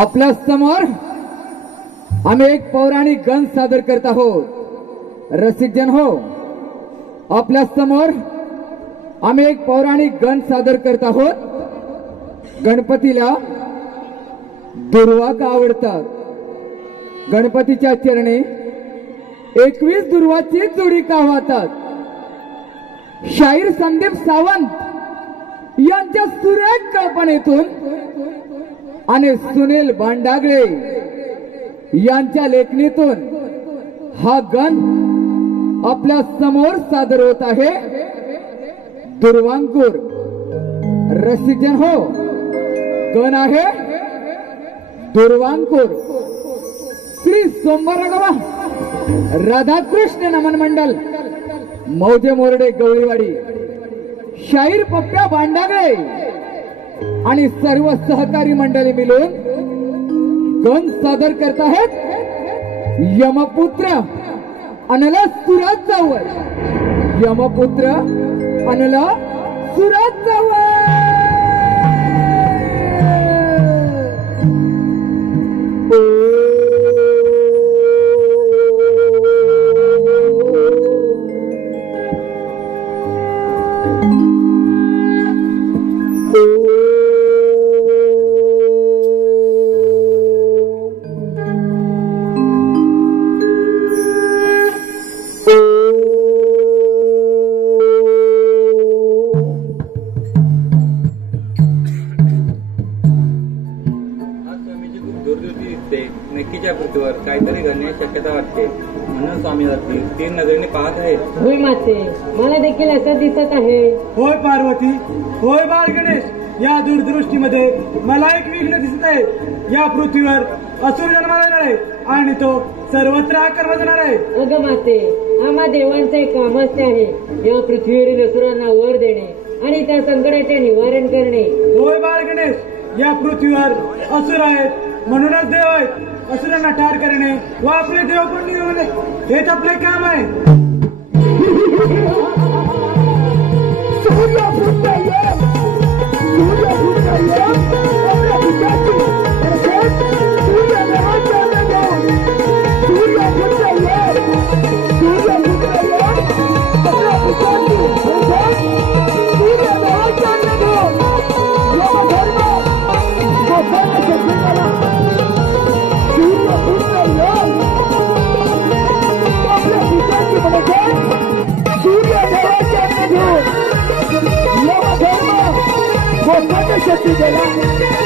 आपल्या समोर आम्ही एक पौराणिक गण सादर करत आहोत. रसिक जन हो, आपल्या समोर आम्ही एक पौराणिक गण सादर करत आहोत. गणपतीला दुर्वा का आवडतात. गणपतीच्या चरणी 21 दुर्वाची जोडी का वाहतात. शाहीर संदीप सावंत यांच्या सुरेख कल्पनेतून आणि सुनील भांडागळे यांच्या लेखणीतून हा गण आपल्या समोर सादर होत आहे. दुर्वांकुर. रसिकजन हो, गण आहे दुर्वांकुर. श्री सोमवारगावा राधाकृष्ण नमन मंडल, मौजे मोरडे गवळीवाडी, शाहीर पप्प्या भांडागळे आणि सर्व सहकारी मंडळी मिळून गण सादर करत आहेत. यमपुत्र अनला सुराचा वर. यमपुत्र अनला सुराचा वर. नक्कीच्या पृथ्वीवर काहीतरी घडण्याची शक्यता वाटते, म्हणून स्वामी जाती तीन नजरेने पाहत आहेत. होय माते, मला देखील असं दिसत आहे. होय पार्वती, होय बाळ गणेश, या दूरदृष्टीमध्ये मला एक विघ्न दिसत आहे. या पृथ्वीवर असुर जन्माला येणार आहे आणि तो सर्वत्र आक्रमण करणार आहे. अगं माते, आम्हा देवांचं एक कामच आहे, या पृथ्वीवरील असुरांना वर देणे आणि त्या संकटाचे निवारण करणे. होय बाळ गणेश, या पृथ्वीवर असुर आहेत म्हणूनच देव आहेत. असुरांना ठार करणे व आपले देव कोण निवडणे हेच आपले काम आहे. शक्ती दिला.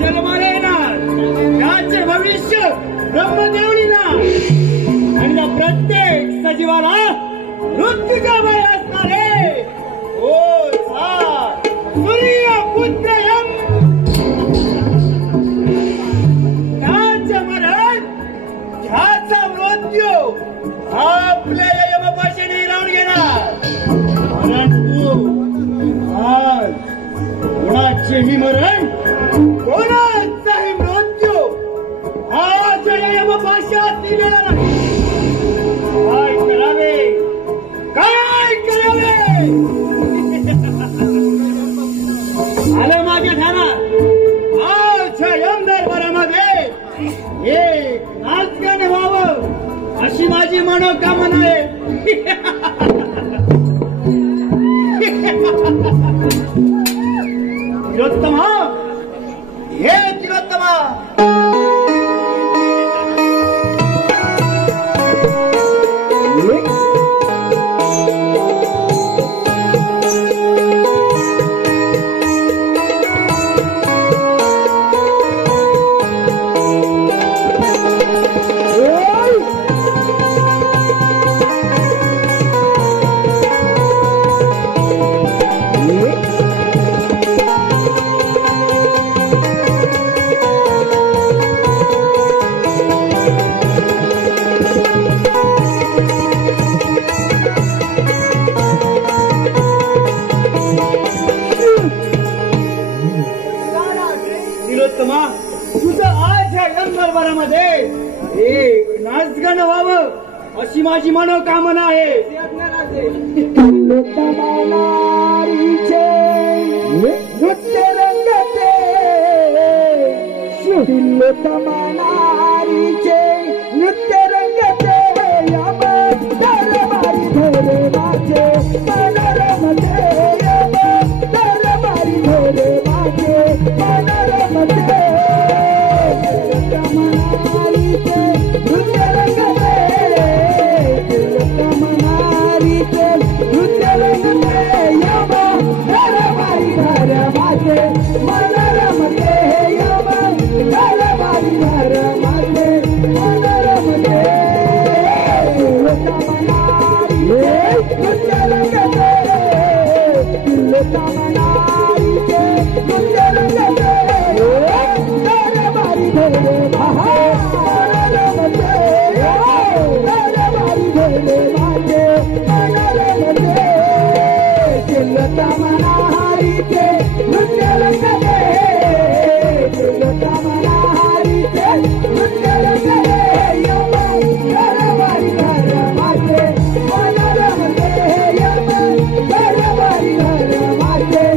जन्माला येणार त्याचे भविष्य ब्रह्मदेवलीना आणि त्या प्रत्येक सजीवाला मृत्यूचा भय असणारे ओ सूर्य पुत्र यम त्याचे मरण ह्याचा मृत्यू आपल्या यमपाशाने लावून घेणार परंतु आज कोणाचे मी मरण कोणाचाही मृत्यू आज यमपाशात दिलेला नाही. काय करावे काय करावे आलं माझ्या ध्यानात. आज यम दरबारामध्ये एक नाचगाणं व्हावं अशी माझी मनोकामना आहे. तिलोत्तमा हे तिलोत्तमा तुझं आज ह्या यम दरबारामध्ये एक नाचगाणं व्हावं अशी माझी मनोकामना आहे. नृत्य रंगते तिलोत्तमानारीचे नृत्य रंगते यम दरबारी धरे माझे मनोरमते यम दरबारी धरे माझे मनोरमते तिलोत्तमानारीचे नृत्य रंगते तिलोत्तमानारीचे नृत्य रंगते यम दरबारी धरे माझे मनोरमते यम दरबारी धरे माझे मनोरमते नृत्य रंगते तिलोत्तमानारीचे नृत्य रंगते दरबारी धरे माझे मनोरमते दरबारी धरे माझे मनोरमते तिलोत्तमानारीचे नृत्य रंगते तिलोत्तमानारीचे नृत्य रंगते यम दरबारी धरे माझे मनोरमते यम दरबारी धरे माझे मनोरमते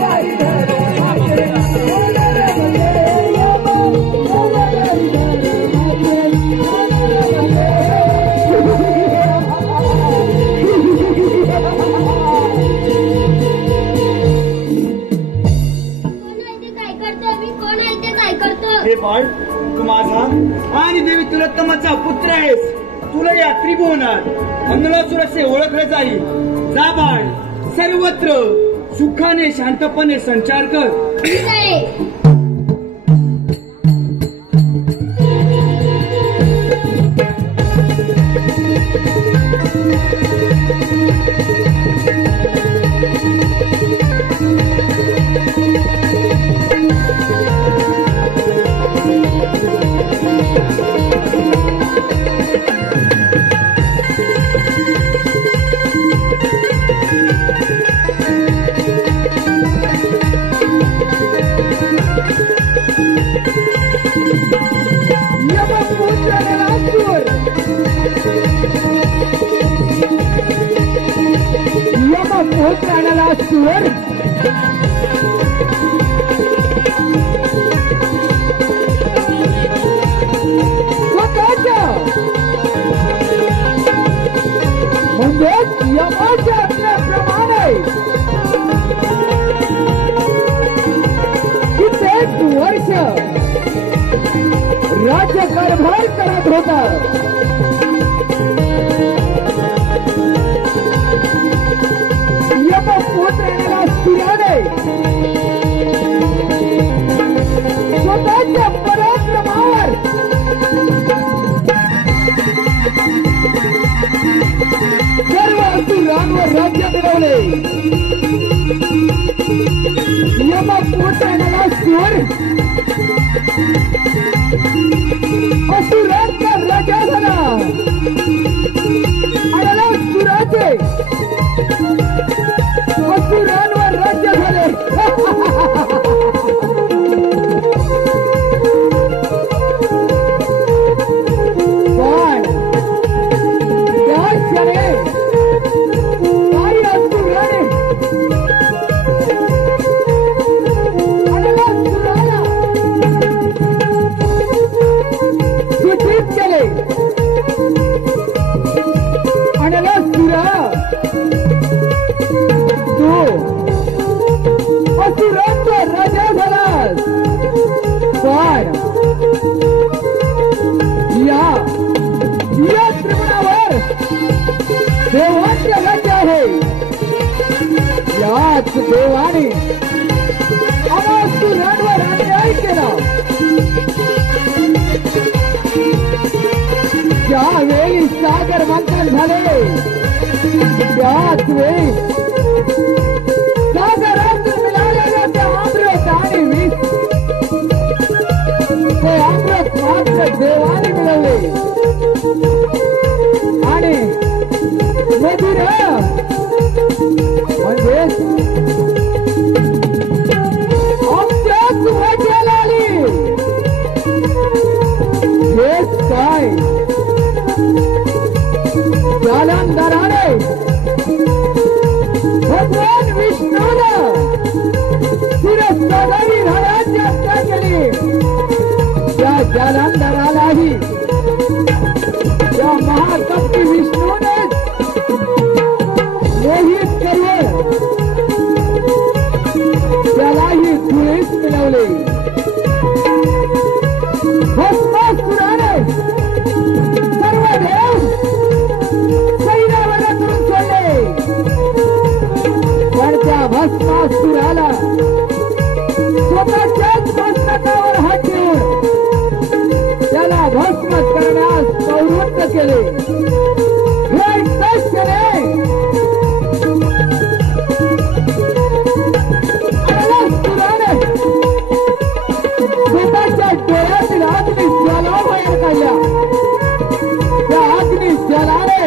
Hare आणि देवी तिलोत्तमाचा पुत्र आहेस. तुला या त्रिभुवनात अंगलासुर असे ओळखले जाईल. जा बाळ, सर्वत्र सुखाने शांतपणे संचार कर. राज्य कारभार करत होता. यमपुत्राला सूर्याने स्वतःच्या पराक्रमावर सर्व असुरांवर राज्य मिळवले. यमपुत्राला सूर असुरांचा राजा झाला. आणि असुराचे असुरांवर राज्य झाले. पण त्याक्षणे काही असुराने असुराला सूचित केले. आणि असुरा असुरांचा राजा झालास. पण या त्रिभुवनावर देवांचे राज्य आहे. याच देवाने असुरांवर अन्याय केला. ज्यावेळी सागर मंथन झाले त्याच वेळी सागरातून मिळालेल्या त्या अमृत आणि विष ते अमृत मात्र देवाने मिळवले. आणि नदीर म्हणजेच आमच्याच वाट्याला आली. हेच काय जालंधराने भगवान विष्णूला शिरस्तादारी धराची हत्या केली. त्या जालंधरालाही त्या महाकपटी विष्णूने मोहित करून त्यालाही धुळीस मिळवले. भस्मासुराने सर्व देव सैन्यावरून सोडले. पण त्या भस्मासुराला स्वतःच्याच मस्तकावर हात ठेवून त्याला भस्म करण्यास प्रवृत्त केले. स्वतःच्या डोळ्यातील अग्नी ज्वाला बाहेर काढल्या. त्या अग्नी ज्वालाने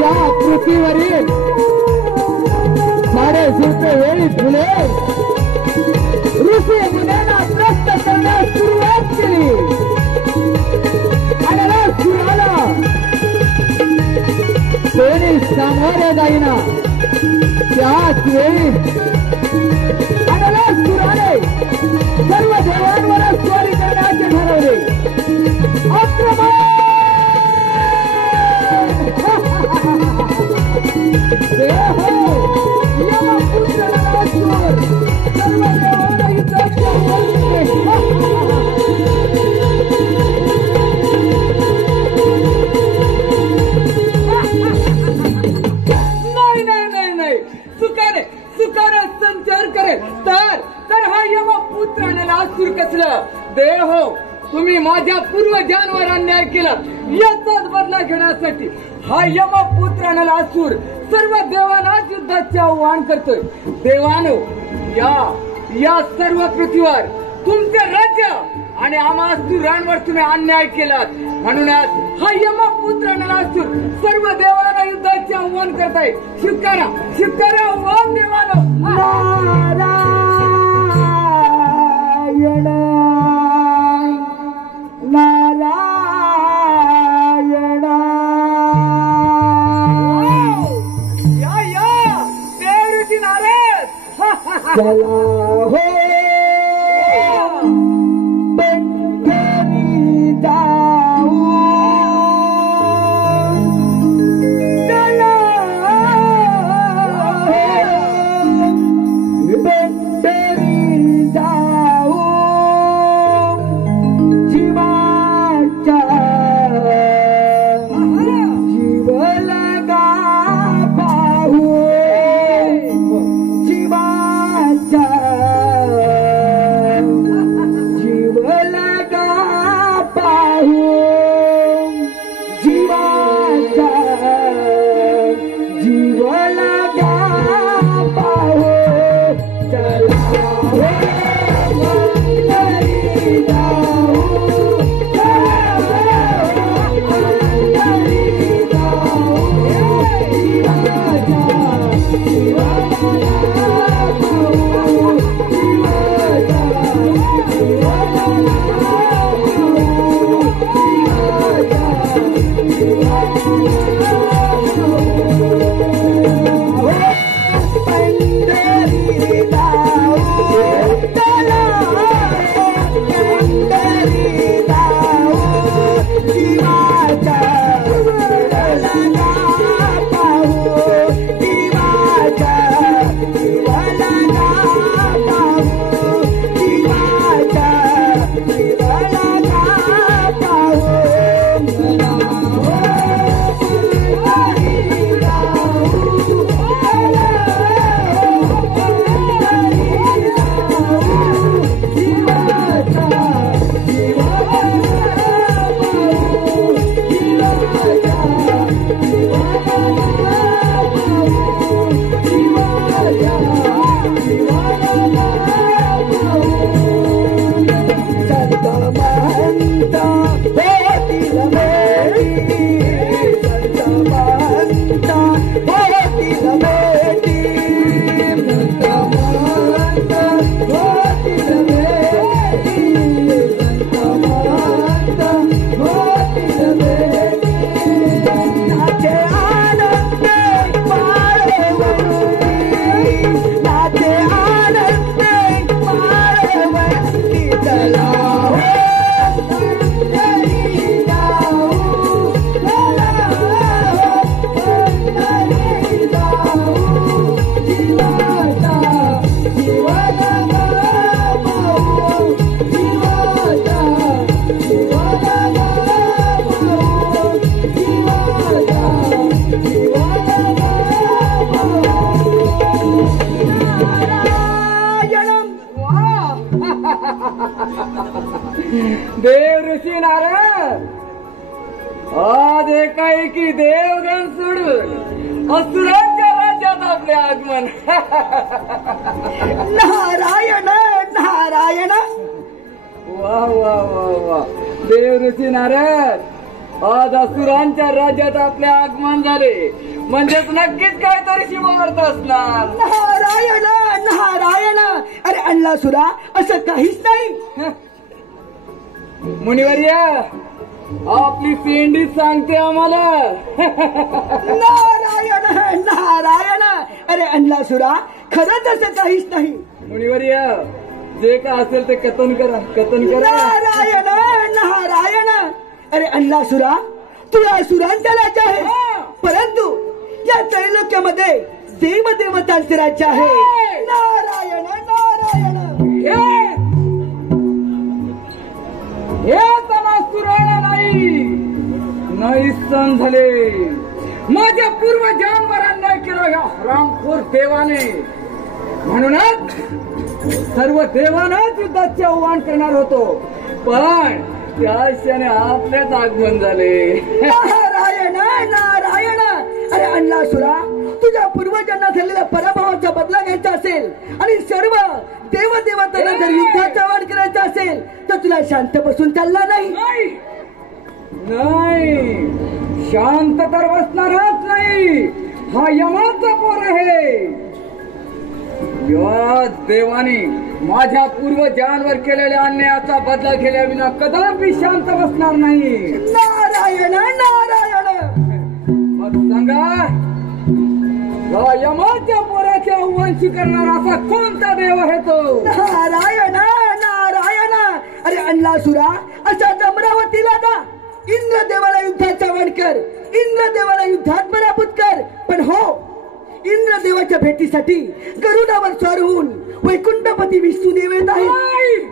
या पृथ्वीवरील सारे झुके वेळी फुले ऋषी मुनींना त्रस्त करण्यास सुरुवात केली. आणि सुराला कोणी सामोरे जाईना. त्याच वेळी आणि सुराने सर्व देवांवर स्वारी करण्याचे ठरवले. आक्रमण देव यमपुत्राला सूर सर्व देवांना युद्धाच्या सुखाने संचार करेल तर हा यमपुत्र नलासुर कसलं देव हो. तुम्ही माझ्या पूर्वजांवर अन्याय केला याचाच बदला घेण्यासाठी हा यमपुत्र नलासुर सर्व देवांना युद्धाचे आव्हान करतोय. देवानो या सर्व पृथ्वीवर तुमचे राज्य आणि आमासुरांवर तुम्ही अन्याय केलात. म्हणूनच हा यमपुत्र नलासुर सर्व देवांना युद्धाचे आव्हान करताय. शिवकारा आव्हान देवानो. देव ऋषी नारद आज एकाएकी देवगण सोडून असुरांच्या राज्यात आपले आगमन. नारायण नारायण. वा वा वा वा. देव ऋषी नारद आज असुरांच्या राज्यात आपले आगमन झाले म्हणजेच नक्कीच काहीतरी शिवार्थ असणार. नारायण नारायण. अरे अण्णासुरा असं काहीच नाही. मुनिवर्य आपली पेंडी सांगते आम्हाला. नारायण नारायण. अरे अण्णासुरा खरंच असं काहीच नाही. मुनिवर्य जे का असेल ते कथन करा. नारायण नारायण. अरे अण्णासुरा तू या असुरांचा राज्य आहे परंतु या त्रैलोक्यामध्ये देवदेवतांचे राज्य आहे. नारायण नारायण. हे समासुराला नाही सण झाले. माझ्या पूर्वजांवर अन्याय केला माझ्या ह्या रामपूर देवाने. म्हणूनच सर्व देवांनाच युद्धाचे आव्हान करणार होतो, पण त्या क्षणी आपलेच आगमन झाले. नारायण नारायण. अरे अण्णासुरा, तुझ्या पूर्वजांना झालेल्या पराभवाचा बदला घ्यायचा असेल आणि सर्व देवदेवतांना जर युद्धाचा आवाहन करायचा असेल तर तुला शांत बसून चालला नाही. नाही, शांत तर बसणारच नाही. हा यमाचा पोर आहे. या देवाने माझ्या पूर्वजांवर केलेल्या अन्यायाचा बदला घेण्याविना कदापि शांत बसणार नाही. नारायण नारायण. मग सांगा, या यमाच्या पोराचे आव्हान स्वीकारणारा असा कोणता देव आहे तो? नारायण नारायण. अरे अण्णासुरा, अशा अमरावतीला जा, इंद्रदेवाला युद्धाचा आवाहन कर, इंद्रदेवाला युद्धात पराभूत कर. पण हो, इंद्रदेवाच्या भेटीसाठी गरुडावर स्वार होऊन वैकुंठपती विष्णुदेव येत आहेत.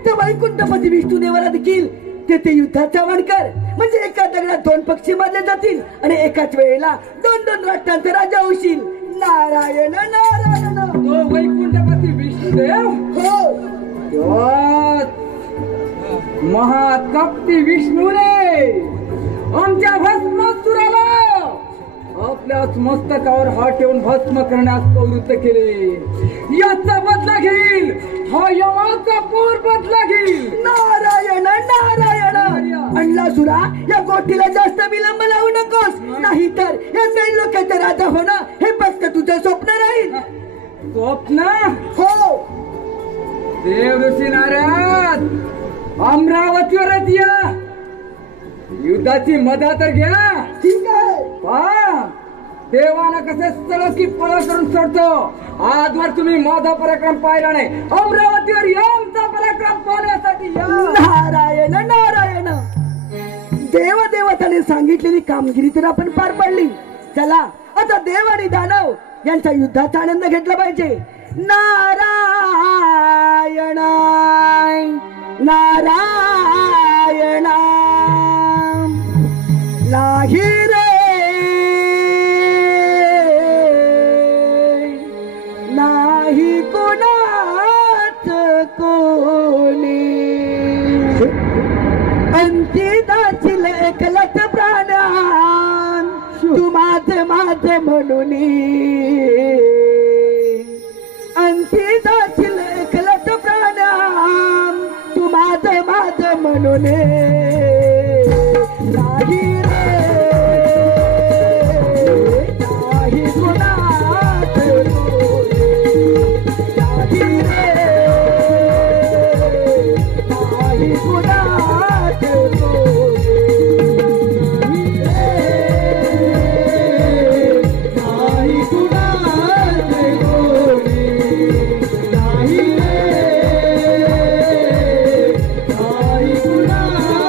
तर वैकुंठपती विष्णुदेवाला देखील तेथे युद्धाचा आवाहन कर, म्हणजे एका दगडात दोन पक्षी मारले जातील आणि एकाच वेळेला दोन दोन राष्ट्रांचा राजा होशील. नारायण नारायण. तो वैकुंठपती विष्णुदेव? हो. महाकपटी विष्णूने आमच्या भस्मासुराला आपल्याच मस्तकावर हात ठेवून भस्म करण्यास प्रवृत्त केले. याचा बदला घेईल, हा यमाचा पोर बदला घेईल. नारायण नारायण. अण्णासुरा, या गोष्टीला जास्त विलंब लावू नकोस, नाहीतर या त्रैलोक्याचा राजा होणं हे फक्त तुझं स्वप्न राहील. स्वप्न? हो. देव ऋषी नारद, अमरावतीवरच या, युद्धाची मदत तर घ्या. ठीक आहे. देवानं कसे सळस की पळ करून सोडतो. आजवर तुम्ही माझा पराक्रम पाहिला नाही, अमरावतीवर या आमचा पराक्रम पाहण्यासाठी या. नारायण नारायण. देवदेवताने सांगितलेली कामगिरी तर आपण पार पाडली. चला आता देव आणि दानव यांचा युद्धाचा आनंद घेतला पाहिजे. नारायण नारायण. नाही रे नाही कोणाच कोणी, अंती दाचिल एकलच प्राणान तू माझ माझ म्हणून. अंती दाचिल एकलच प्राणान तू माझ माझ म्हणून. नाही रे नाही कोणाच कोणी, नाही रे नाही कोणाच कोणी, नाही कोणाच कोणी, नाही रे नाही कोणाच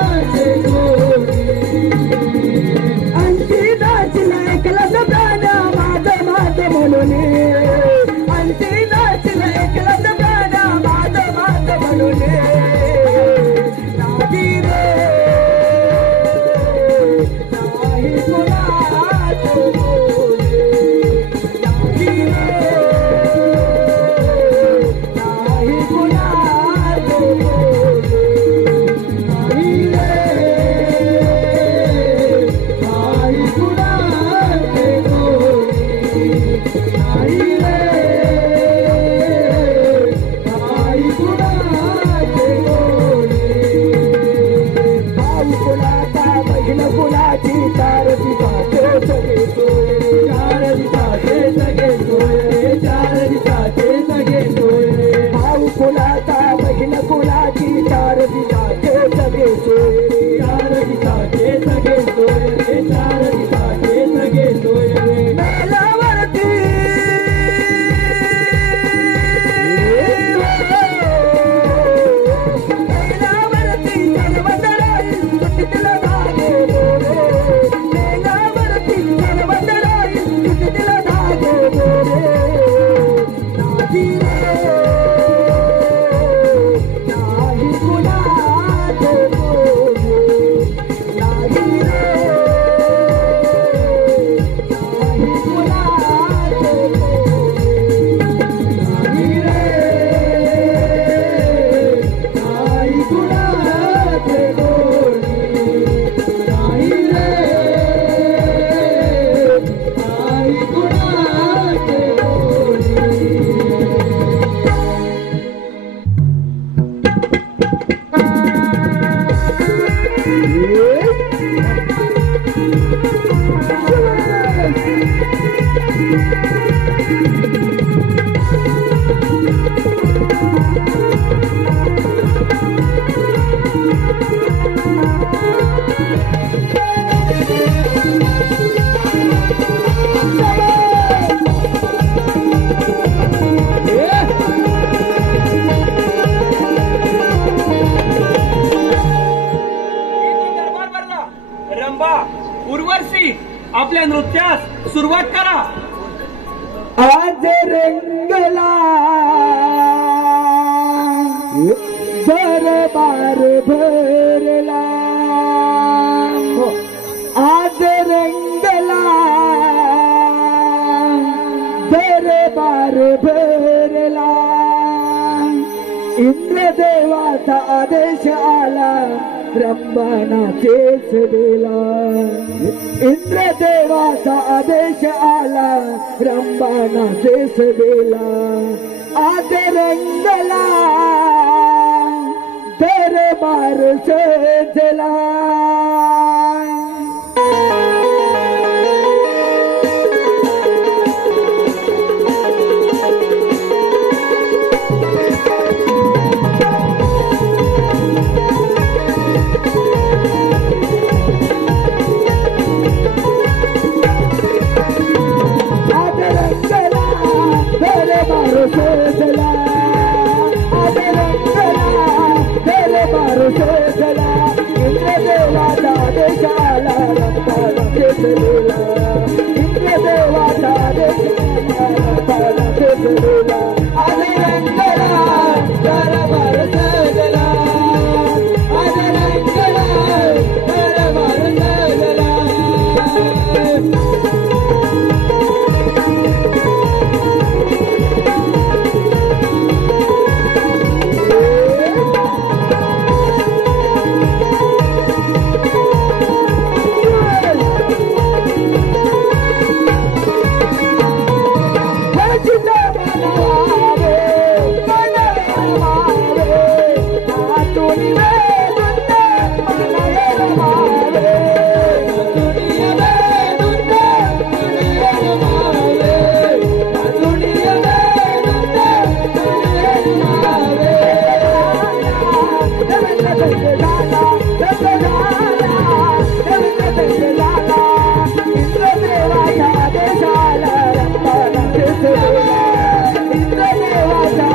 सुरुवात करा. आज रंगला दरबार भरला, आज रंगला दरबार भरला. इंद्रदेवाचा आदेश आला रंभानाचेच दिला. इंद्रदेवाचा आदेश आला रंभानाचेच दिला. आज रंगला दरबार सजला. इंद्रदेवाचा आदेश आला रंभानाचेच दिला. इंद्रदेवाचा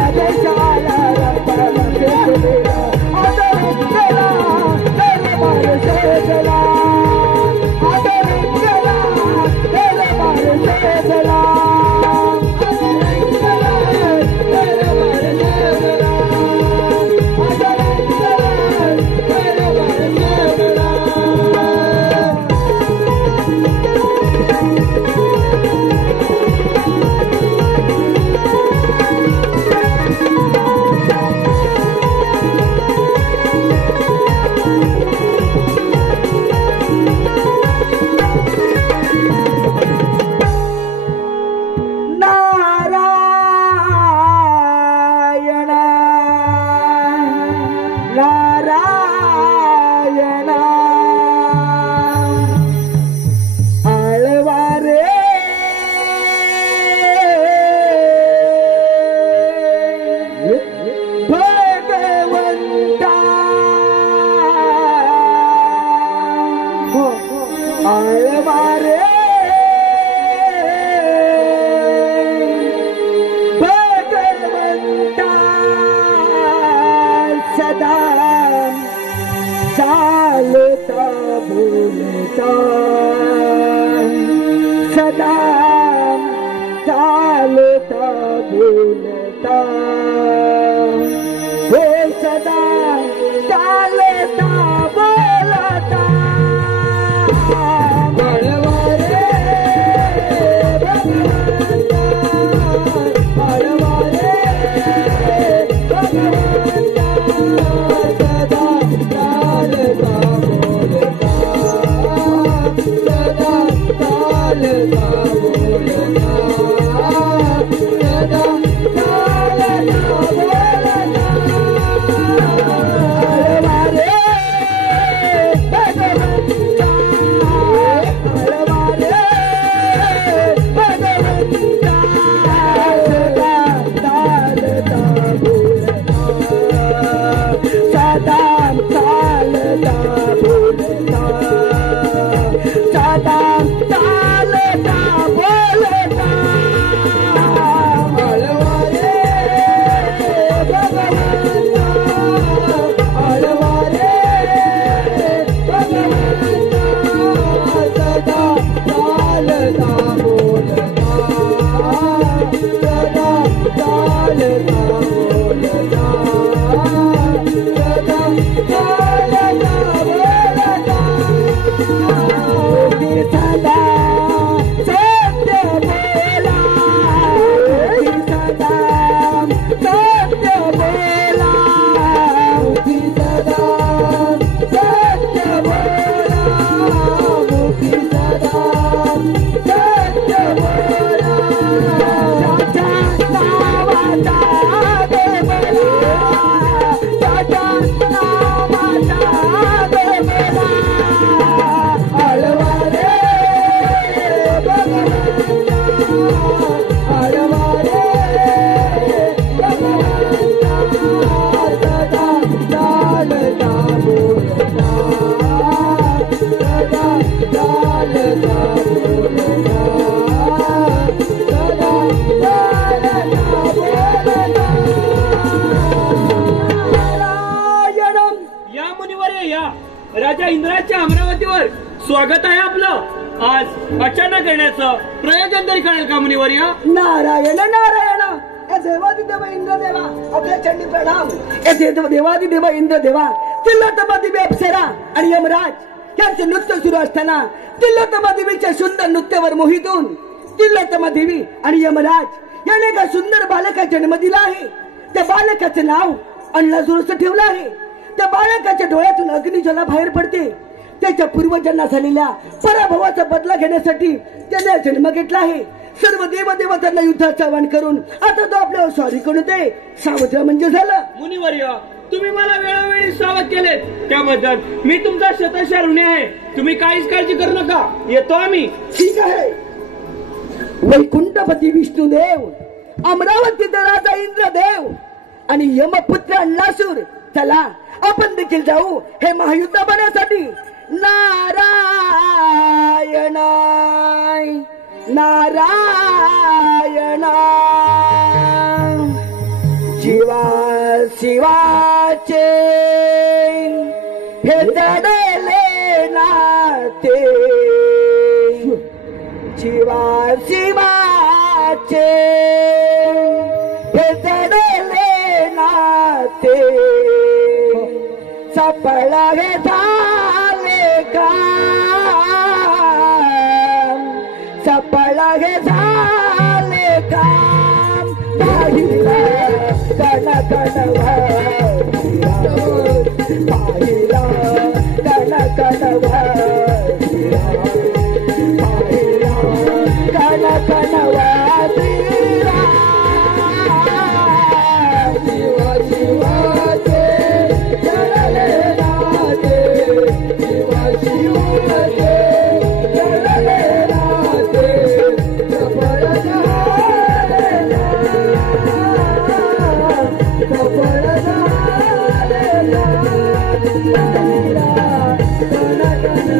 आदेश आला रंभानाचेच दिला. आज रंगला दरबार सजला, आज रंगला दरबार सजला. बोलता राजा इंद्राच्या अमरावतीवर स्वागत आहे आपलं. आज अचानक करण्याचं प्रयोजन तरी कळेल का मुनिवर्य? नारायण नारायण या देवादिदेव इंद्रदेवा आपल्या चंडी प्रणाम. येथे देवादिदेव इंद्रदेवा तिलोत्तमा देवी अप्सरा आणि यमराज यांचे नृत्य सुरू असताना तिलोत्तमा देवीच्या सुंदर नृत्यावर मोहित होऊन तिलोत्तमा देवी आणि यमराज याने एका सुंदर बालका जन्म दिला आहे. त्या बालकाचे नाव अन्नासुर ठेवलं आहे. त्या बालकाच्या डोळ्यातून अग्निज्वाला बाहेर पडते. त्याच्या पूर्वजांना झालेल्या पराभवाचा बदला घेण्यासाठी त्याने जन्म घेतला आहे. सर्व देवदेवतांना युद्धाचं आवाहन करून आता तो आपल्यावर स्वारी करून दे सावध म्हणजे झालं. मुनिवर्य, तुम्ही मला वेळोवेळी सावध केलेत त्याबद्दल मी तुमचा शतशः ऋणी आहे. तुम्ही काहीच काळजी करू नका, येतो आम्ही. ठीक आहे. वैकुंठपती विष्णुदेव, अमरावतीचा राजा इंद्रदेव आणि यमपुत्र अन्नासूर, चला आपण देखील जाऊ हे महायुद्ध बघण्यासाठी. नारायण नारायण जीवा शिवाचे हे जडले नाते. जीवा शिवाचे हे जडले नाते. सफळ हे झाले काम, सफळ हे झाले काम. पाहिला कण कणवा, पाहिला कण कणवा, पाहिला कण कणवा. शिवा शिवाचे जडले नाते, शिवा शिवाचे जडले नाते. सफळ झाले ना, सफळ झाले ना. कण कण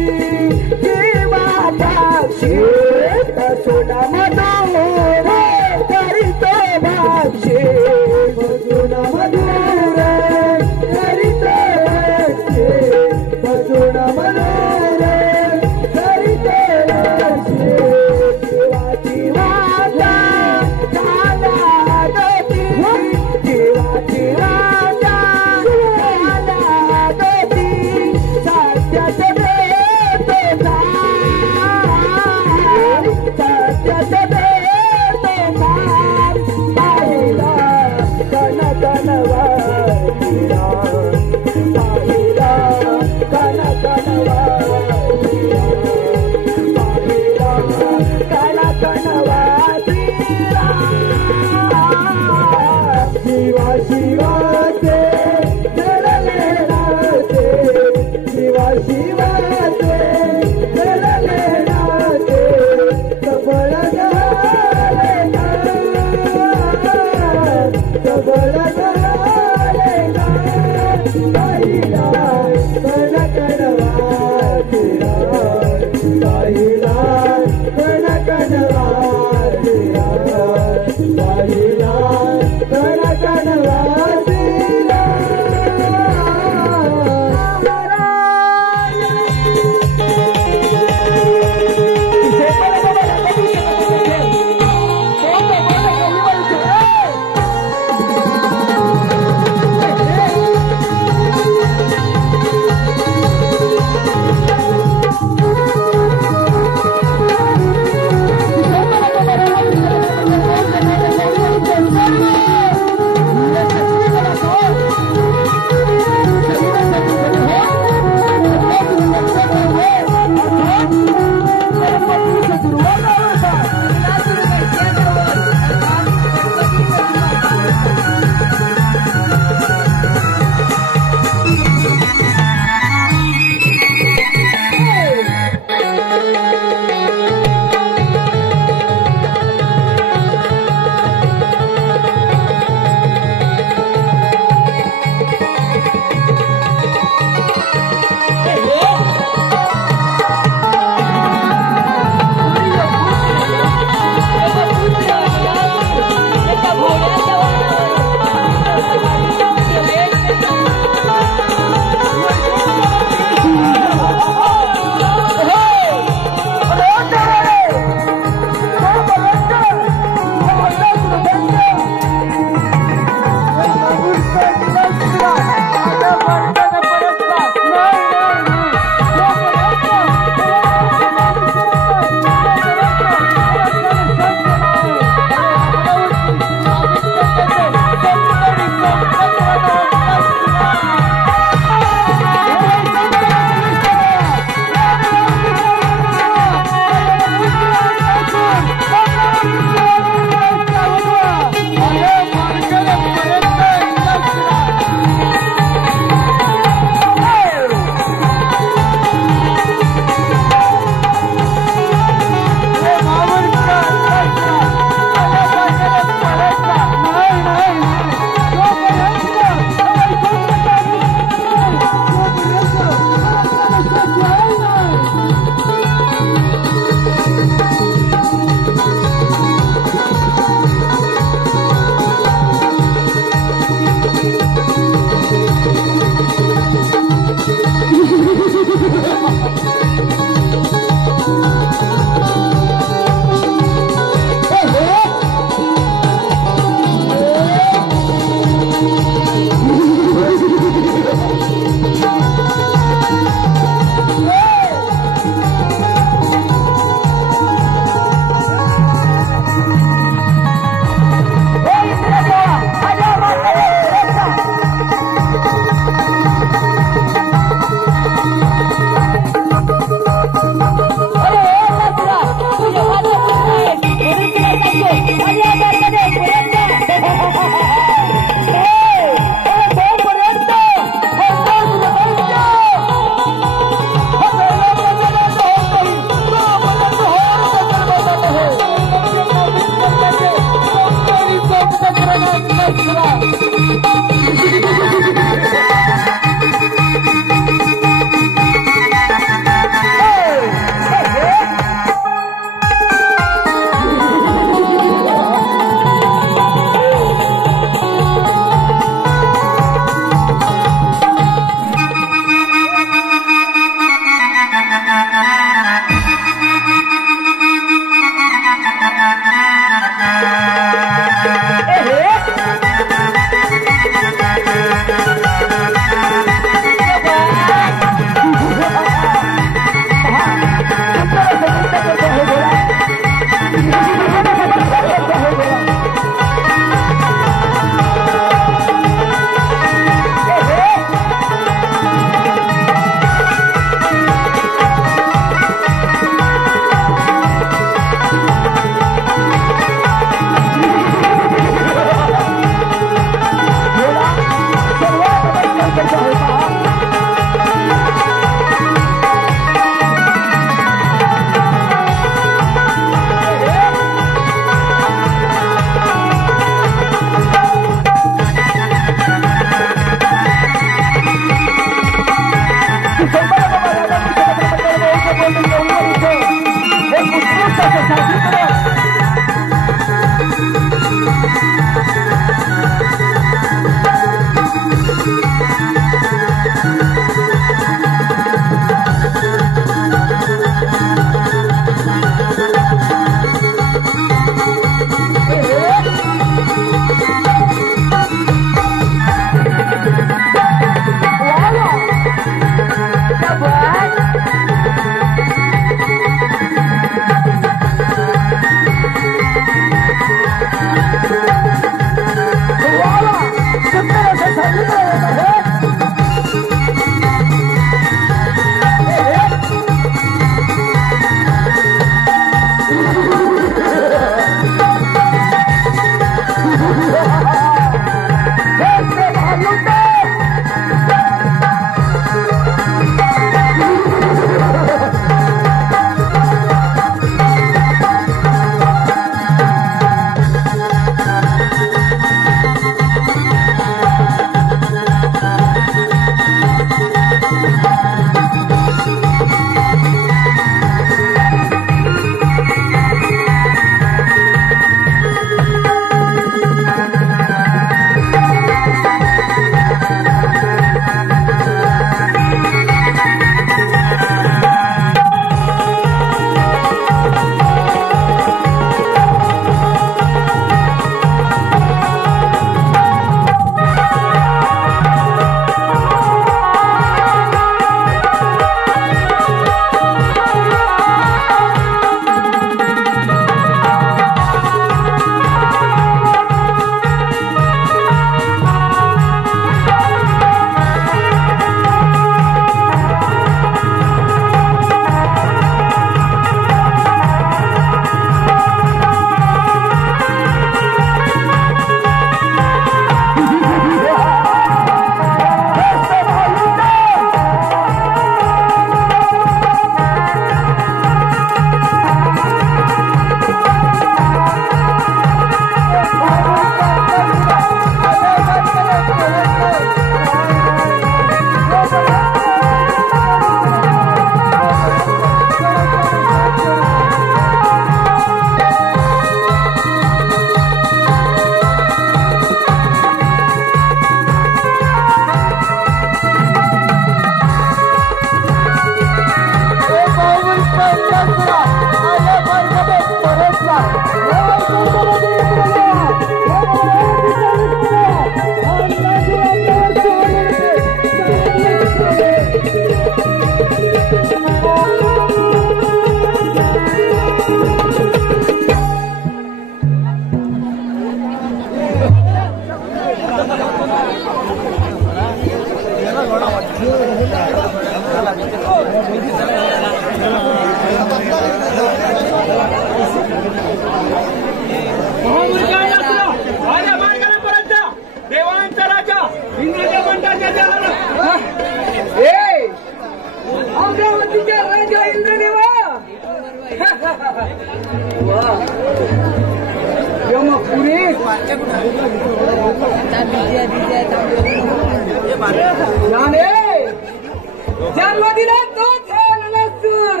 जन्म दिला तोच नसूर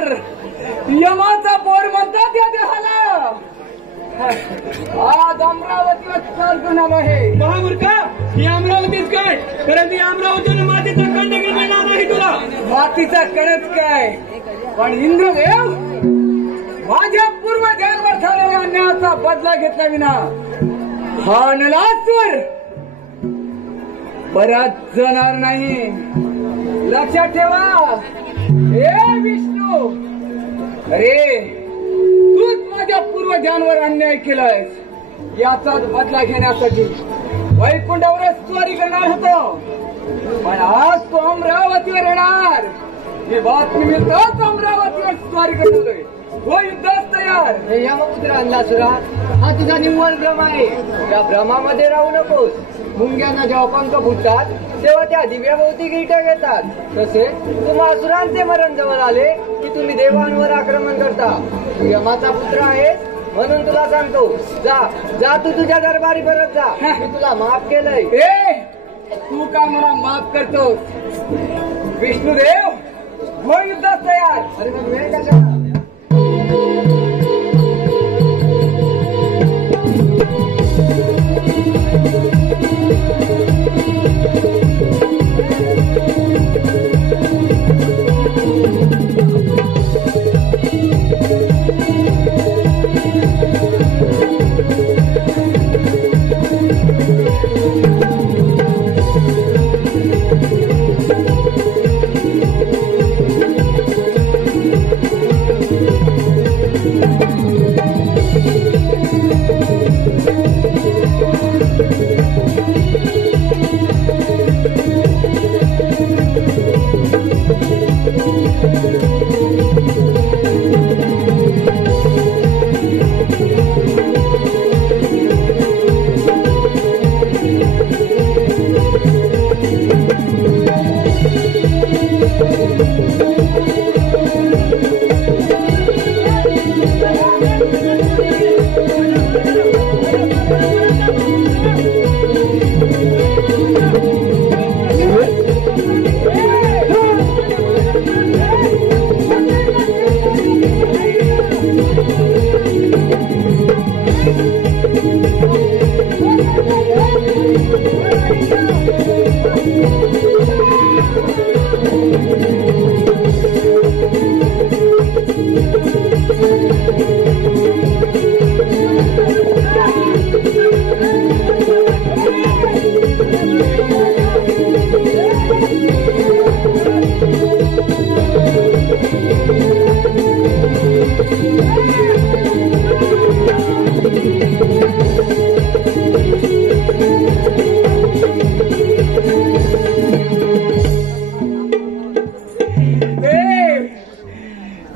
यमाचा बोर म्हणतात या देहाला. आज अमरावतीवर चाल करून आलो आहे. महामूर्खा, ही अमरावतीच काय? कारण ती अमरावतीवर मातीचा खंड मिळणार नाही तुला. मातीचा कणच काय, पण इंद्रदेव माझ्या पूर्वजांवर झालेल्या अन्यायाचा बदला घेतला विना हा नलासूर परत जाणार नाही. लक्षात ठेवा हे विष्णू. अरे तूच माझ्या पूर्वजांवर अन्याय केलायस, याचाच बदला घेण्यासाठी वैकुंठावरच स्वारी करणार होतो, पण आज तो अमरावतीवर येणार. ही बातमी मिळताच अमरावतीवर स्वारी करतोय. हो युद्धास तयार. यमपुत्र अन्नासुरा, हा तुझा निव्वळ भ्रम आहे. या भ्रमामध्ये राहू नकोस. मुंग्यांना जेव्हा पंख फुटतात तेव्हा त्या दिव्याभोवती गिरट्या घेतात, तसे तुम्हा असुरांचे मरण जवळ आले की तुम्ही देवांवर आक्रमण करता. तू यमाचा पुत्र आहेस म्हणून तुला सांगतो, जा जा तू तुझ्या दरबारी परत जा. मी तुला माफ केलंय. तू काय मला माफ करतोस? विष्णुदेव हो युद्धात तयार. अरे मग वेळ कशाला?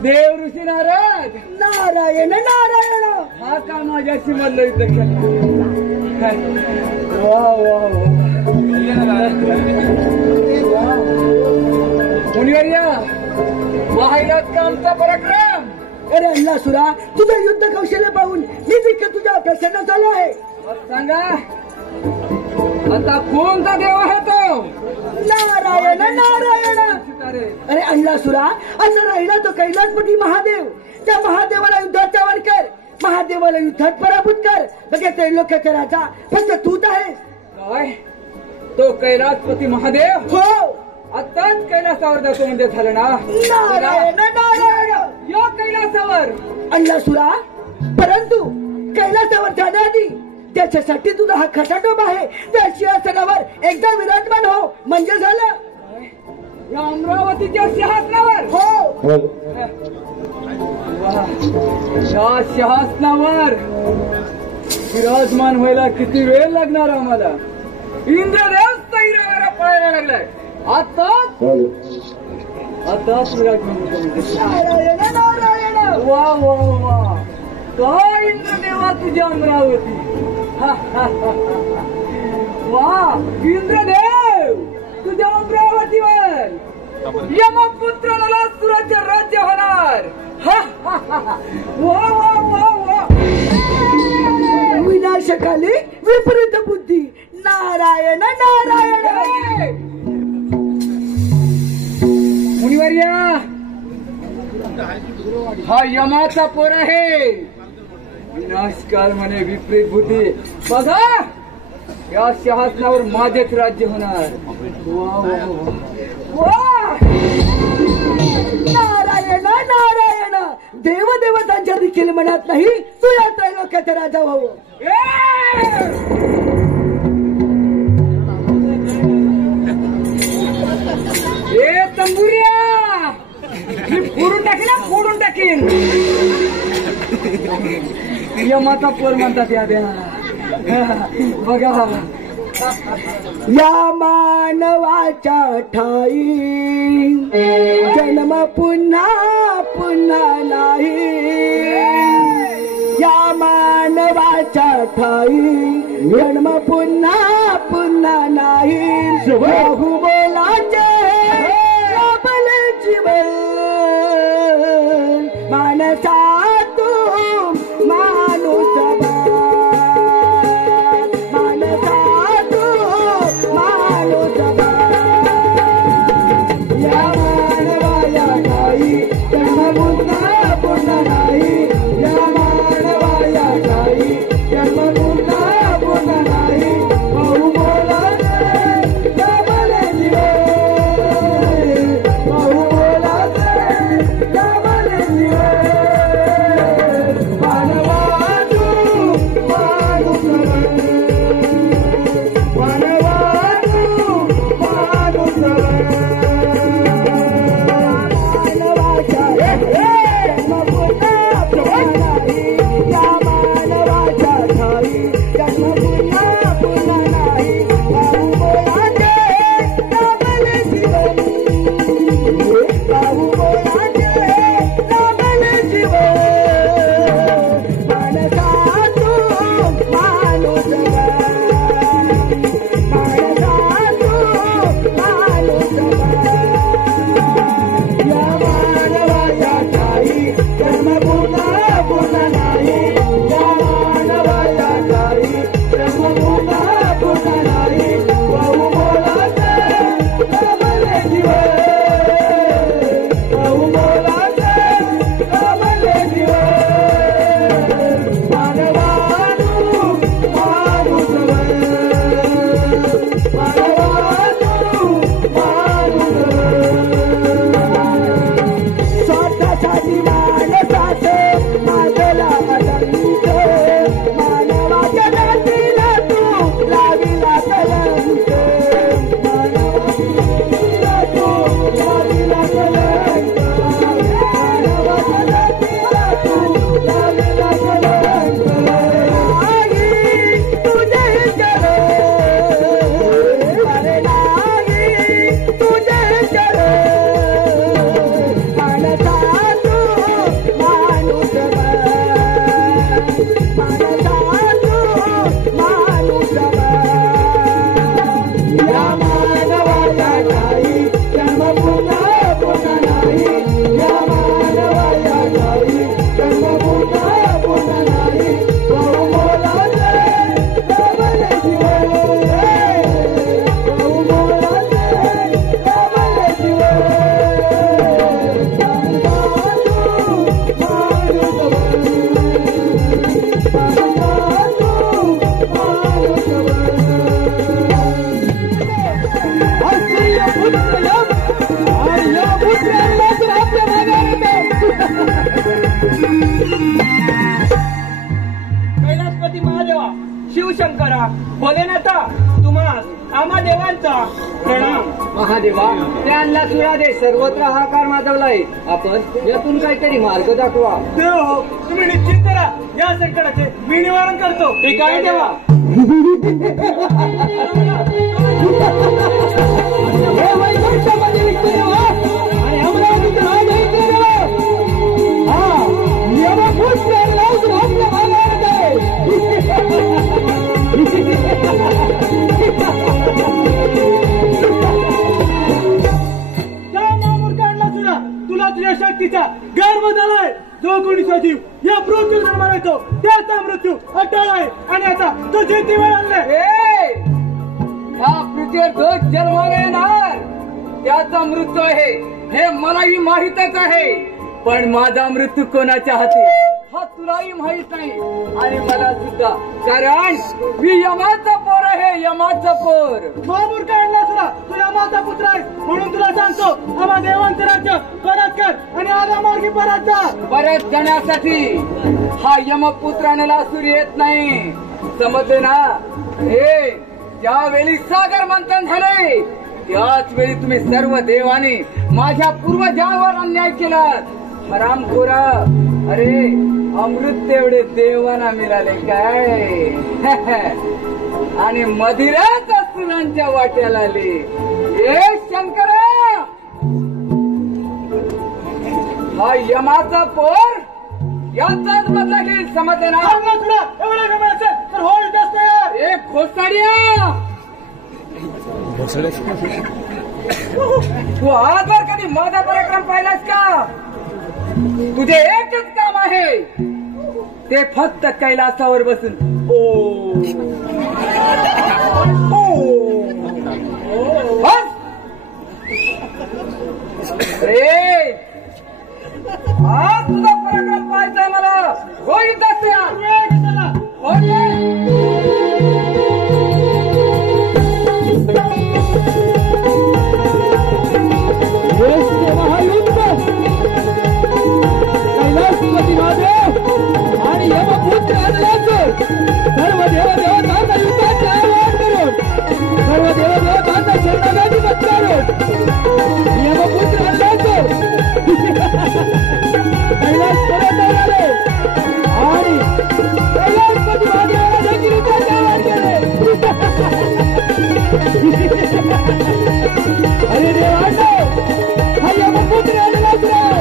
देव ऋषी नारद. नारायण नारायण. हा का माझ्याशी मल्ल युद्ध केला? वा वा मुनिवर्या, वाहिलात का आमचा पराक्रम. अरे अल्लासुरा, तुझं युद्ध कौशल्य पाहून मी देखील तुझ्या प्रसन्न झालो आहे. मग सांगा आता कोणता देव आहे तो? नारायण नारायण. अरे अल्लासुरा, असं राहिला तो कैलासपती महादेव. त्या महादेवाला युद्धात आवाहन कर, महादेवाला युद्धात पराभूत कर. बघा त्रैलोक्याचा राजा फक्त तूच आहेस. काय तो कैलासपती महादेव? हो, आताच कैलासावर जातो म्हणजे झालं ना. नारायण नारायण. या कैलासावर. अल्लासुरा, परंतु कैलासावर जाण्याआधी त्याच्यासाठी तुझा हा खटाटोप आहे, त्या सिंहासनावर एकदा विराजमान हो म्हणजे झालं. या अमरावतीच्या सिंहासनावर? हो. या सिंहासनावर विराजमान व्हायला किती वेळ लागणार आम्हाला? इंद्रदेव सैरावर पळायला लागलाय. आताच विराजमान होतो. नारायण नारायण. वा वा वा, काय इंद्रदेवा तुझ्या अमरावती. वा इंद्रदेव, तुझ्या अमरावतीवर यमपुत्र नलासुराचे राज्य होणार. वा वा वा वा. विनाशकाली विपरीत बुद्धी. नारायण नारायण. मुनिवर्या, हा यमाचा पोर आहे. विनाशकाल म्हणे विपरीत बुद्धी. बघा या सिंहासनावर माझेच राज्य होणार. वा वा वा. नारायण नारायण. देवदेवतांच्या देखील म्हणत नाही तू या त्रैलोक्याचा राजा व्हावं. ए तंबुऱ्या, मी फोडून टाकीन, फोडून टाकीन. यमाचा पोर म्हणतात या देवा. बघा या मानवाच्या ठाई जन्म पुन्हा पुन्हा नाही. या मानवाच्या ठाई जन्म पुन्हा पुन्हा बहुमोलाचे लाभले जीवन मानसा तू माणूस मानसा तू माणूस या मानवाया काही जन्म पुन्हा पुन्हा नाही या मानवाया काही जन्म पुन्हा पुन्हा नाही बहुमोलाचे लाभले जीवन बहुमोलाचे लाभले जीवन मानवा तू माणूस मानवा तू माणूस मानवाच्या जन्म पुन्हा पुन्हा नाही या मानवाच्या ठाई जन्म पुन्हा पुन्हा नाही बहुमोलाचे लाभले जीवन बहुमोलाचे लाभले जीवन मानसा तू माणूस मानसा तू माणूस या मानवाच्या ठाई जन्म पुन्हा पुन्हा नाही या मानवाच्या ठाई जन्म पुन्हा पुन्हा नाही बहुमोलाचे लाभले जीवन बहुमोलाचे लाभले जीवन मानवा तू माणूस मानवा तू माणूस स्वतःसाठी माणसाचे मागला अनंत मानवाच्या जातीला तू लाविला कलंक मानवाच्या तू लाविला कलंक मानवाच्या जातीला तू लाविला कलंक नाही तुझे चरण अरे नाही तुझे चरण मानसा तू माणूस मानसा तू माणूस या मानवाच्या ठाई जन्म पुन्हा पुन्हा नाही या मानवाच्या ठाई जन्म पुन्हा पुन्हा नाही बहुमोलाचे लाभले जीवन बहुमोलाचे लाभले जीवन कैलासपती महादेवा शिवशंकरा भोलेनाथा तुम्हास आम्हा देवांचा प्रणाम. महादेवा त्यांना सुरादे सर्वत्र हाकार माजवलाय आपण यातून काहीतरी मार्ग दाखवा. देव तुम्ही निश्चित करा या संकटाचे मी निवारण करतो. ते काय देवा हे वैकुंठामध्ये विठ्ठल आणि अमरावतीचं राज ऐकलं हा यमभूत लावून आपल्या मागावर आहे. त्या महामूर्खांना सुद्धा तुला तुझ्या शक्तीचा गर्व झालाय. जो कोणी सजीव या पृथ्वी जन्माला येतो त्याचा मृत्यू अटळ आहे आणि आता तो जेतीवर आणलाय. ह्या पृथ्वीवर जो जन्माला येणार त्याचा मृत्यू आहे हे मलाही माहीतच आहे. पण माझा मृत्यू कोणाच्या हाती हा तुलाही माहित नाही आणि मला सुद्धा, कारण मी यमाचा पोर आहे. यमाचा पोर महामूर्खांना सुद्धा तू यमाचा पुत्र आहेस म्हणून तुला सांगतो आम्हा देवांचं राज्य परत कर आणि आला मार्गी परत जा. परत जाण्यासाठी हा यमपुत्राने लासूर येत नाही समजले ना. हे ज्यावेळी सागर मंथन झाले त्याच वेळी तुम्ही सर्व देवाने माझ्या पूर्वजांवर अन्याय केला. हरामखोरा, अरे अमृत तेवढे देवांना मिळाले काय आणि मदिराच असुरांच्या वाट्याला आले. हे शंकरा, हा यमाचा पोर याचाच बदला घेईल समजले ना. एवढा गमन असेल तर होईल तयार. एक खोसाड्या तू आजवर कधी माझा पराक्रम पाहिलास का? तुझे एकच काम आहे, ते फक्त कैलासावर बसून ओ बस. रे आज तुझा पराक्रम पाहायचा मला. होईल तसे कैलासपती महादेव आणि यमपुत्र हल्ल्याचं सर्व देवदेवतांना युद्धाचे आवाहन करून सर्व देवदेवतांना शरणागती पत्करून यमपुत्र हल्ल्याचं कैलास परत आले आणि कैलासपती महादेवाला देखील युद्धाचे आवाहन केले. अरे देवांनो, हा यमपुत्र हल्लाच राव.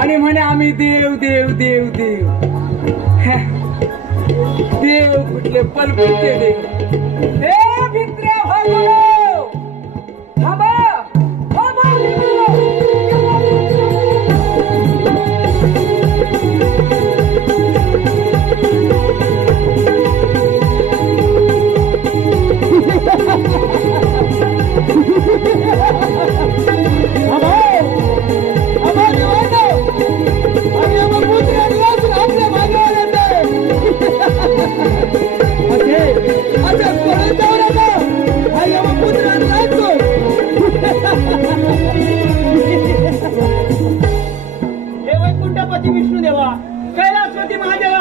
आणि म्हणे आम्ही देव देव देव देव. देव कुठले पलपुटचे देव. हे भित्र्या भागो थांबा थांबा. कैलासपती महादेवा,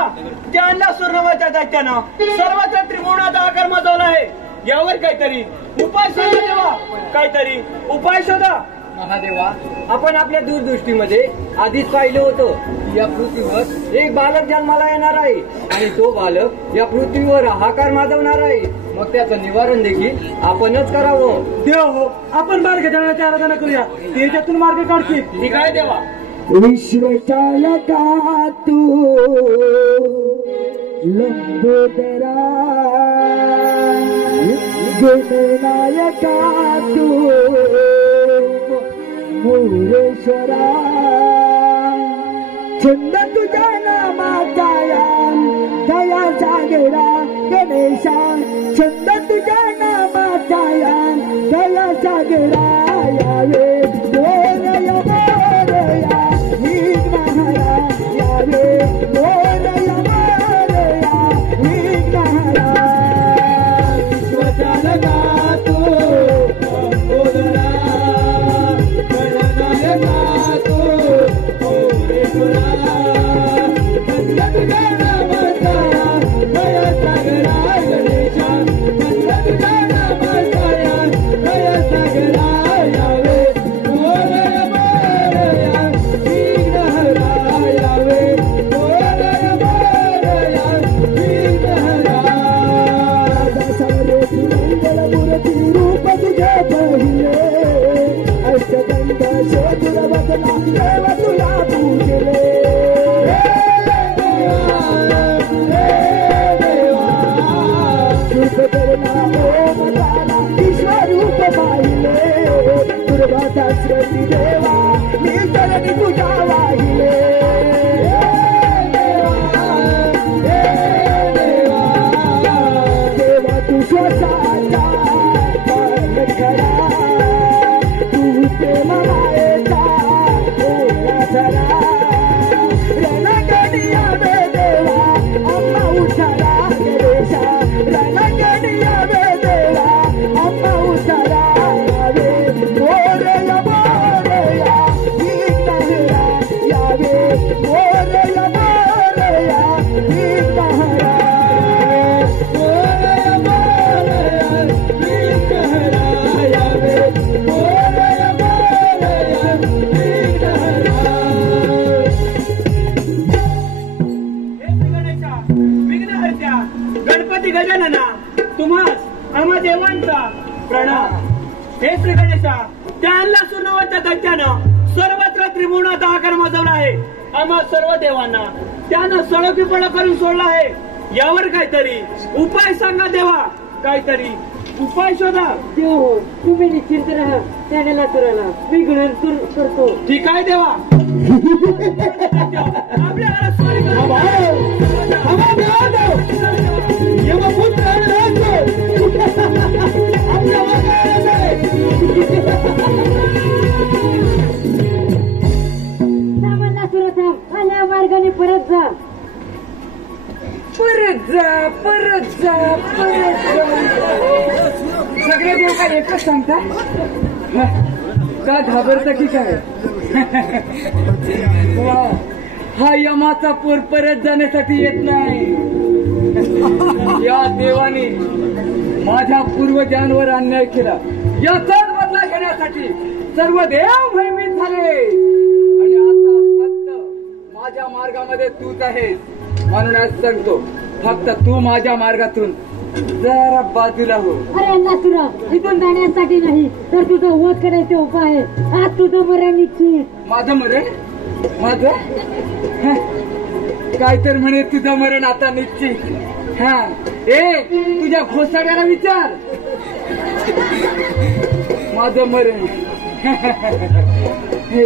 ज्यांना सुरवाच्या दैत्यानं सर्वत्र त्रिभुवनाचा आकार माजवला आहे, यावर काहीतरी उपाय शोधा देवा. काहीतरी उपाय शोधा. महादेवा, आपण आपल्या दूरदृष्टीमध्ये आधीच पाहिलं होतं, या पृथ्वीवर एक बालक जन्माला येणार आहे आणि तो बालक या पृथ्वीवर हाहाकार माजवणार आहे. मग त्याचं निवारण देखील आपणच करावं. देव हो, आपण मार्ग जाण्याची आराधना करूया, त्याच्यातून मार्ग काढतील. ठीक आहे देवा. विश्वचालका तू लंबोदरा, गुणनायका तू मुरेश्वरा, छंद तुझ्या नामाचा दया सागरा गणेशा, छंद तुझ्या नामाचा दया सागरा. यावे बोलया बोलया विघ्नहरा, यावे बोलया बोलया विघ्नहरा. विश्वचालका तू लंबोदरा, गणनायका तू मुरेश्वरा, छंद तुझ्या नामाचा दया सागरा गणेशा, छंद तुझ्या नामाचा दया सागरा. यावे त्रिभुवनात हाकार माजवला आहे. आम्हा सर्व देवांना त्यानं सळकीपणा करून सोडला आहे. यावर काहीतरी उपाय सांगा देवा, काहीतरी उपाय शोधा. देव हो, तुम्ही निश्चिंत राहा. त्या नलासुराला मी ग्रहण करतो. ठीक आहे देवा. आपल्याला स्वारी आल्या मार्गाने परत जा. परत जा, परत जा, परत जा. सगळे देव काय एकच सांगता? का घाबरता की काय? वा, हा यमाचा पोर परत जाण्यासाठी येत नाही. या देवाने माझ्या पूर्वजांवर अन्याय केला. याचाच बदला घेण्यासाठी सर्व देव भयभीत झाले आणि आता फक्त माझ्या मार्गामध्ये तूच आहेस. म्हणूनच सांगतो, फक्त तू माझ्या मार्गातून जरा बाजूला हो. अरे नसुरा, इथून जाण्यासाठी नाही तर तुझं वध करायचे उपाय आहे. आज तुझं मरण निश्चित. माझं मरण? माझं काय तर म्हणे तुझं मरण आता निश्चित. हा, ए तुझ्या घोसाड्याला विचार. माझं मरण हे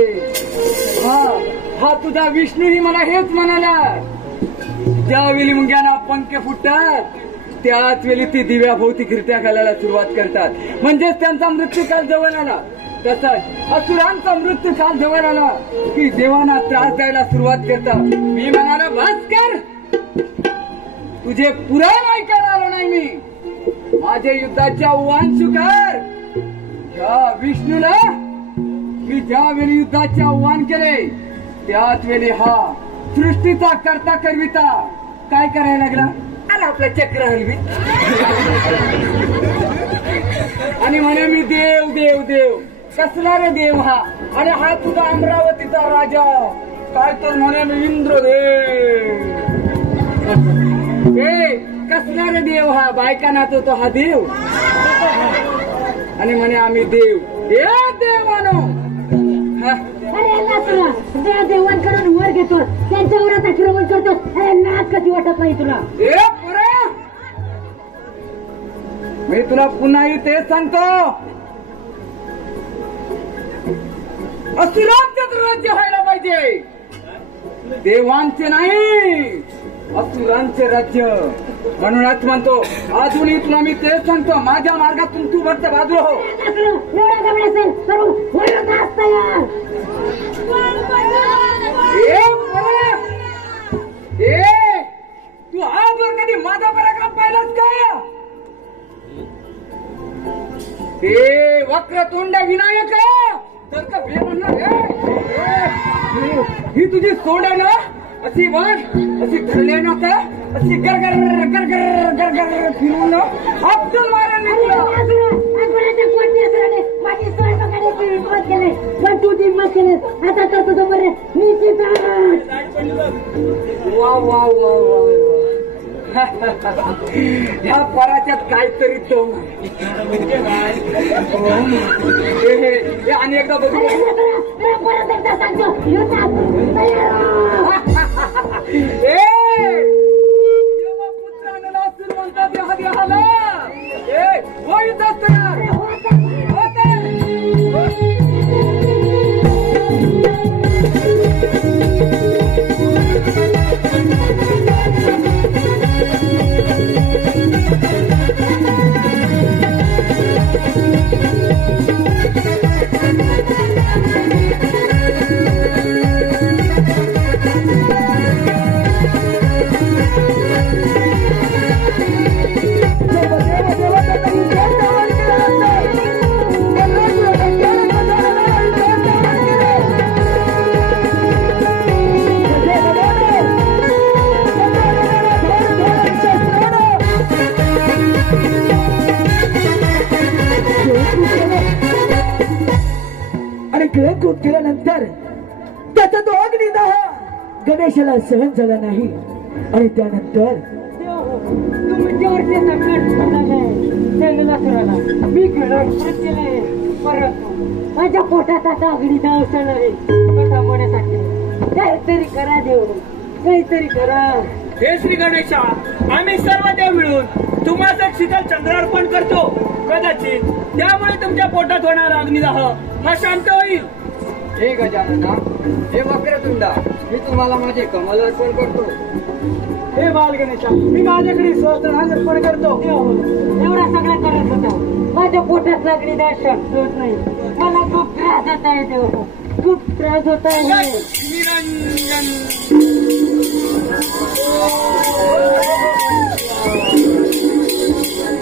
हा तुझा विष्णूही मला हेच म्हणाला. ज्यावेळी मुंग्यांना पंख फुटतात त्याच वेळी ती दिव्याभोवती गिरट्या घालायला सुरुवात करतात. म्हणजेच त्यांचा मृत्यूकाल जवळ आला. तसंच असुरांचा मृत्यूकाल जवळ आला की देवांना त्रास द्यायला सुरुवात करतात. मी म्हणाला भास्कर, तुझे पुराण ऐकायला आलो नाही मी. माझे युद्धाचे आव्हान स्वीकार. या विष्णूला मी ज्यावेळी युद्धाचे आव्हान केले त्याच वेळी हा सृष्टीचा करता करविता काय करायला लागला? आणि आपलं चक्र हलवी आणि म्हणे मी देव देव देव. कसला रे देव हा? आणि हा तुझा अमरावतीचा राजा. काय तर म्हणे मी इंद्रदेव. कसला रे देव हा? बायका नाचवतो हा देव. आणि म्हणे आम्ही देव. देव मानो. अरे नसुरा, देव देवांकडून वर घेतो, त्यांच्यावरच आक्रमण करतो. अरे नाच कधी वाटत नाही तुला? मी तुला पुन्हाही तेच सांगतो, असुरांचेच राज्य व्हायला पाहिजे, देवांचे नाही. असुरांचे राज्य. म्हणूनच म्हणतो अजूनही तुला मी तेच सांगतो, माझ्या मार्गातून तू फक्त बाजूला हो. एवढा गमला असेल तर वळत असता यार. तू आजवर कधी माझा पराक्रम पाहिलास का? हे वक्रतुंड विनायक तर का ही तुझी सोड आहे ना? अशी बघ, अशी धरले ना का अशी गरगर गरगर गरगर फिरून आपटून मारेल मी तुला. माझी सोय बघायची हिंमत केली पण तू ती हिंमत केलीस. आता तर तुझं बरं निश्चित. वा वा वा वा. ह्या पराच्यात काहीतरी तो आणि एकदा बघू. परत एकदा सांगतो पुत्राला म्हणतात या देहाला होईत असतं. खूप केल्यानंतर त्याचा तो अग्निदाह गणेशाला सहन झाला नाही आणि त्यानंतर तुम्ही मी खेळ परत केले. परंतु माझ्या पोटात आता अग्नीचा अवसर आहे तो थांबवण्यासाठी काहीतरी करा देव, काहीतरी करा. हे श्री गणेशा, आम्ही सर्व देव मिळून तुम्हाला शीतल चंद्रार्पण करतो. कदाचित त्यामुळे तुमच्या पोटात होणारा अग्निदाह हा शांत होईल. हे गजानना, हे वक्रतुंडा, मी तुम्हाला माझे कमल अर्पण करतो. हे बाल गणेशा, मी माझ्याकडे सहस्त्रनाग अर्पण करतो. एवढा सगळा करत होता, माझ्या पोटात अग्निदाह शांत होत नाही. मला खूप त्रास होत आहे देव, खूप त्रास होत आहे. निरंजन.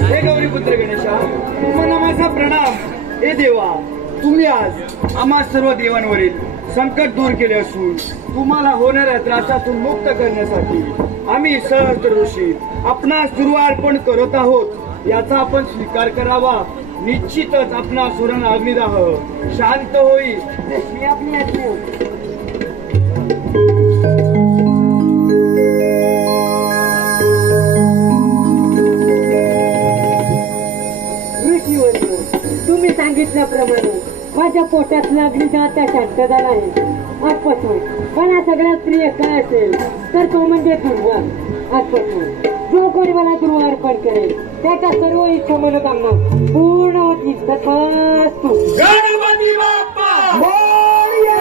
हे गौरीपुत्र गणेशा, तुम्हाला माझा प्रणाम. हे देवा, तुम्ही आज आम्हा सर्व देवांवरील संकट दूर केले असून तुम्हाला होणाऱ्या त्रासातून मुक्त करण्यासाठी आम्ही सहस्त्र ऋषी आपणास दुर्वार्पण करत आहोत. याचा आपण स्वीकार करावा. निश्चितच आपणा सुरण अग्निदाह शांत होईल. ही आपली आज्ञा. ऋषीवर्य, तुम्ही सांगितल्याप्रमाणे माझ्या पोटातला अग्निदाह आता शांत झाला आहे. आजपासून मला सगळ्यात प्रिय काय असेल तर तो म्हणजे दुर्वा. आजपासून जो कोणी मला दुर्वा अर्पण करेल त्याच्या सर्व इच्छा मनोकामना पूर्ण होतील. तथास्तु. गणपती बाप्पा मोरया.